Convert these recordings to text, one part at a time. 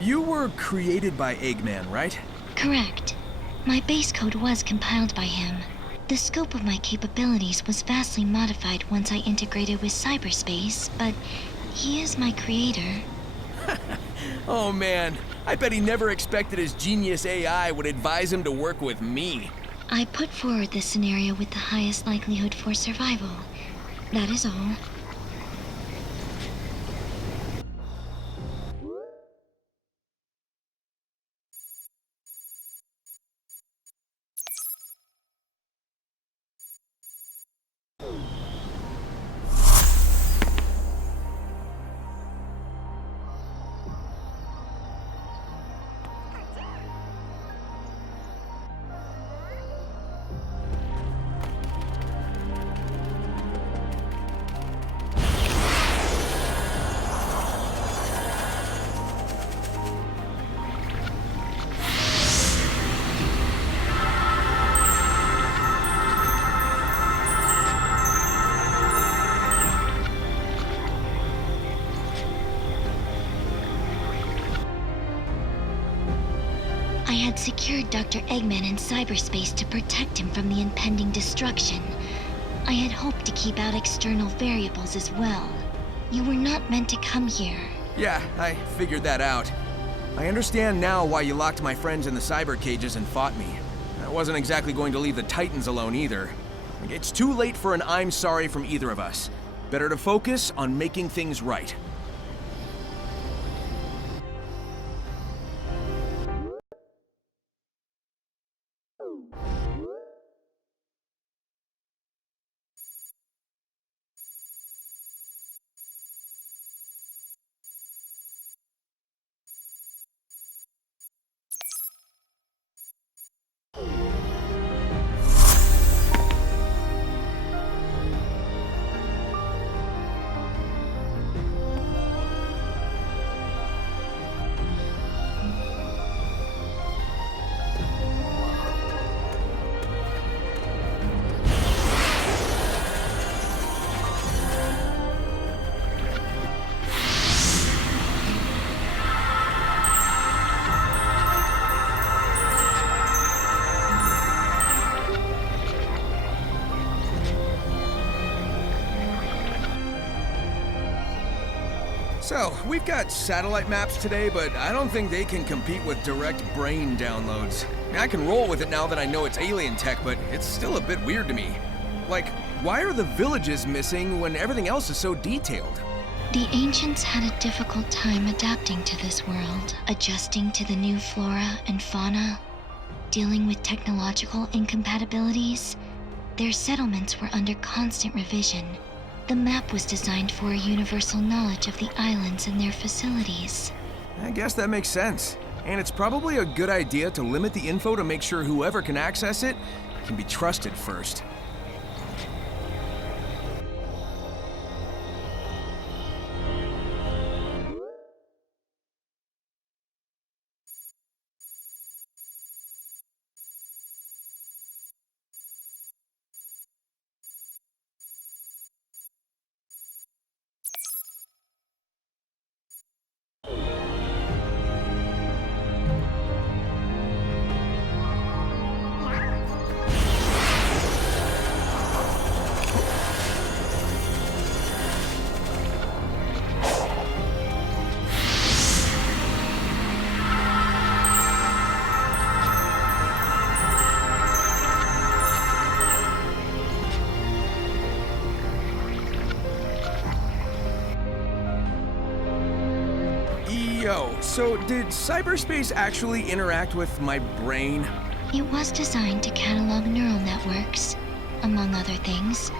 You were created by Eggman, right? Correct. My base code was compiled by him. The scope of my capabilities was vastly modified once I integrated with Cyberspace, but he is my creator. Oh man, I bet he never expected his genius AI would advise him to work with me. I put forward this scenario with the highest likelihood for survival. That is all. I had secured Dr. Eggman in cyberspace to protect him from the impending destruction. I had hoped to keep out external variables as well. You were not meant to come here. Yeah, I figured that out. I understand now why you locked my friends in the cyber cages and fought me. I wasn't exactly going to leave the Titans alone either. It's too late for an I'm sorry from either of us. Better to focus on making things right. So, we've got satellite maps today, but I don't think they can compete with direct brain downloads. I can roll with it now that I know it's alien tech, but it's still a bit weird to me. Like, why are the villages missing when everything else is so detailed? The ancients had a difficult time adapting to this world, adjusting to the new flora and fauna, dealing with technological incompatibilities. Their settlements were under constant revision. The map was designed for a universal knowledge of the islands and their facilities. I guess that makes sense. And it's probably a good idea to limit the info to make sure whoever can access it can be trusted first. Yo, so did cyberspace actually interact with my brain? It was designed to catalog neural networks, among other things.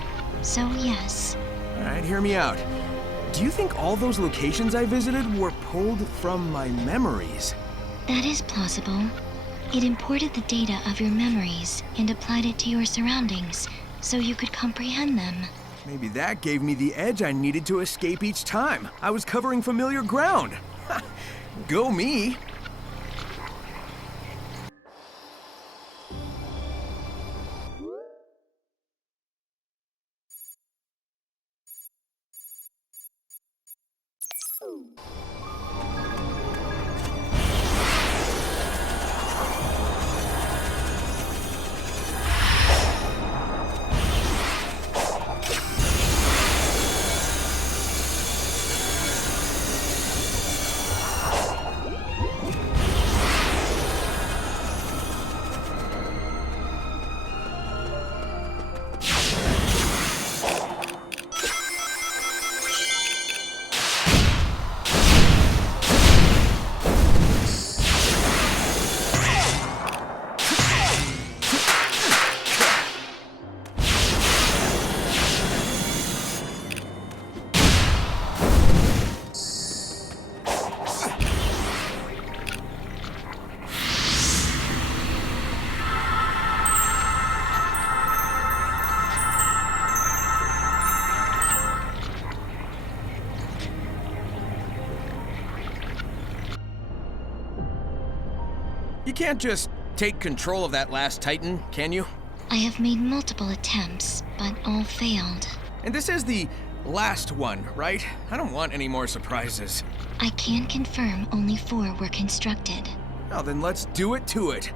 So yes. Alright, hear me out. Do you think all those locations I visited were pulled from my memories? That is plausible. It imported the data of your memories and applied it to your surroundings, so you could comprehend them. Maybe that gave me the edge I needed to escape each time. I was covering familiar ground. Go me! You can't just take control of that last Titan, can you? I have made multiple attempts, but all failed. And this is the last one, right? I don't want any more surprises. I can confirm only 4 were constructed. Now then, let's do it to it.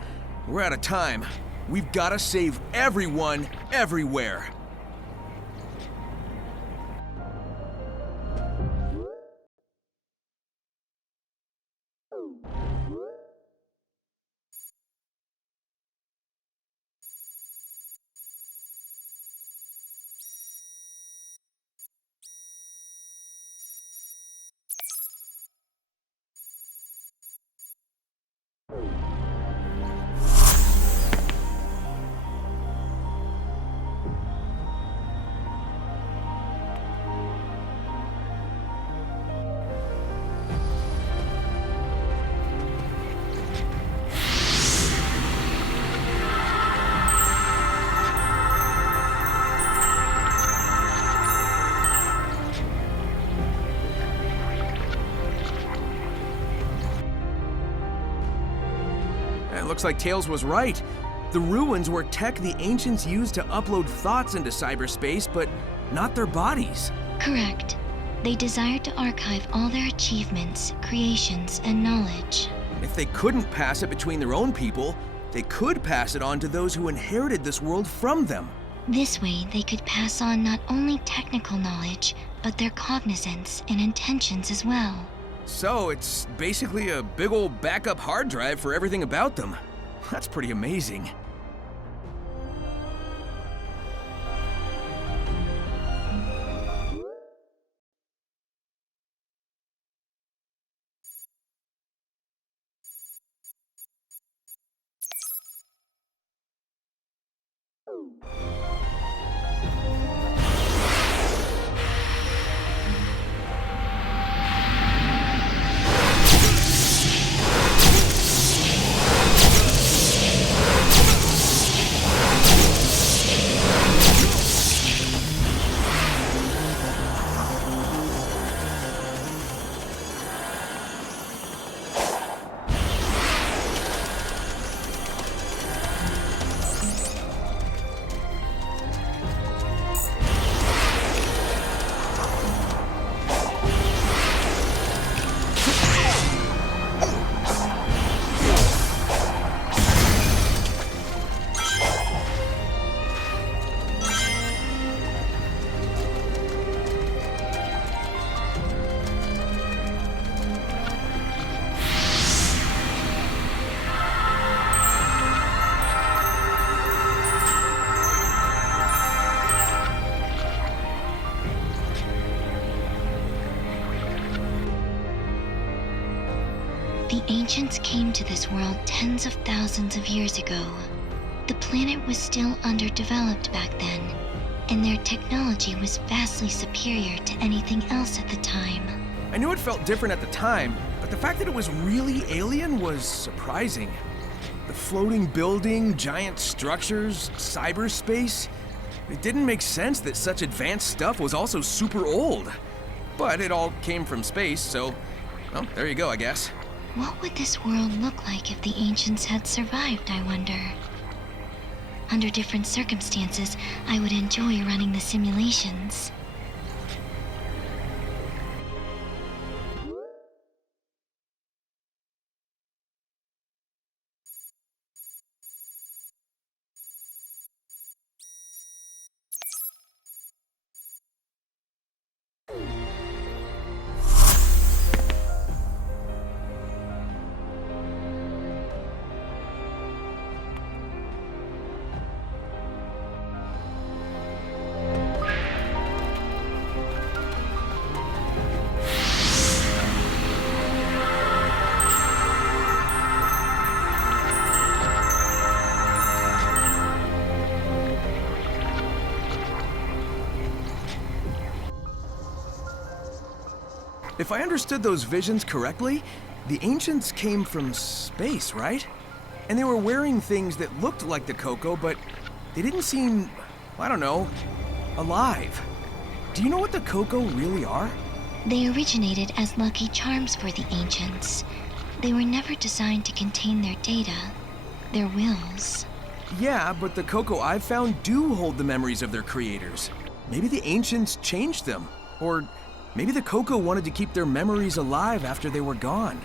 We're out of time. We've got to save everyone, everywhere. It looks like Tails was right. The ruins were tech the ancients used to upload thoughts into cyberspace, but not their bodies. Correct. They desired to archive all their achievements, creations, and knowledge. If they couldn't pass it between their own people, they could pass it on to those who inherited this world from them. This way, they could pass on not only technical knowledge, but their cognizance and intentions as well. So it's basically a big old backup hard drive for everything about them. That's pretty amazing. The ancients came to this world tens of thousands of years ago. The planet was still underdeveloped back then, and their technology was vastly superior to anything else at the time. I knew it felt different at the time, but the fact that it was really alien was surprising. The floating building, giant structures, cyberspace. It didn't make sense that such advanced stuff was also super old. But it all came from space, so, well, there you go, I guess. What would this world look like if the ancients had survived, I wonder? Under different circumstances, I would enjoy running the simulations. If I understood those visions correctly, the ancients came from space, right? And they were wearing things that looked like the Koco, but they didn't seem, I don't know, alive. Do you know what the Koco really are? They originated as lucky charms for the ancients. They were never designed to contain their data, their wills. Yeah, but the Koco I've found do hold the memories of their creators. Maybe the ancients changed them, or maybe the Koco wanted to keep their memories alive after they were gone.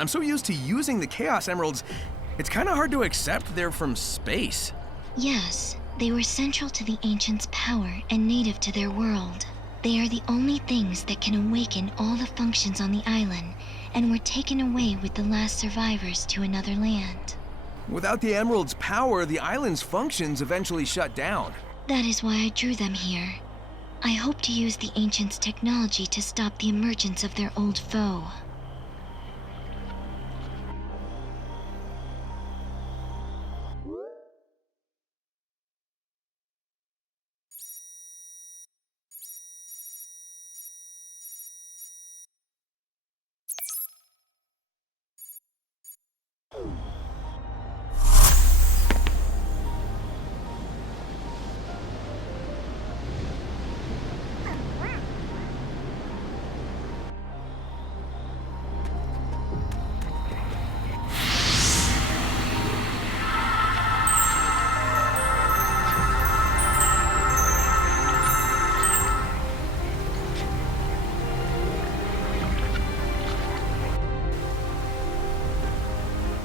I'm so used to using the Chaos Emeralds, it's kind of hard to accept they're from space. Yes, they were central to the ancients' power and native to their world. They are the only things that can awaken all the functions on the island, and were taken away with the last survivors to another land. Without the Emerald's power, the island's functions eventually shut down. That is why I drew them here. I hope to use the ancients' technology to stop the emergence of their old foe.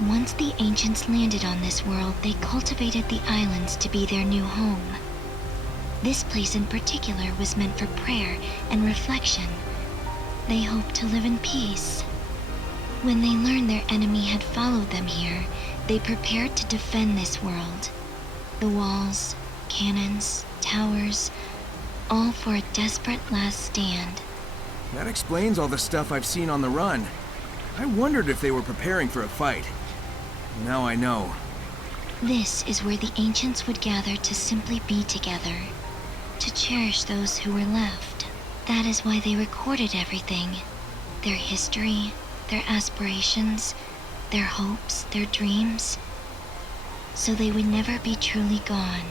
Once the ancients landed on this world, they cultivated the islands to be their new home. This place in particular was meant for prayer and reflection. They hoped to live in peace. When they learned their enemy had followed them here, they prepared to defend this world. The walls, cannons, towers, all for a desperate last stand. That explains all the stuff I've seen on the run. I wondered if they were preparing for a fight. Now I know. This is where the ancients would gather to simply be together, to cherish those who were left. That is why they recorded everything. Their history, their aspirations, their hopes, their dreams. So they would never be truly gone.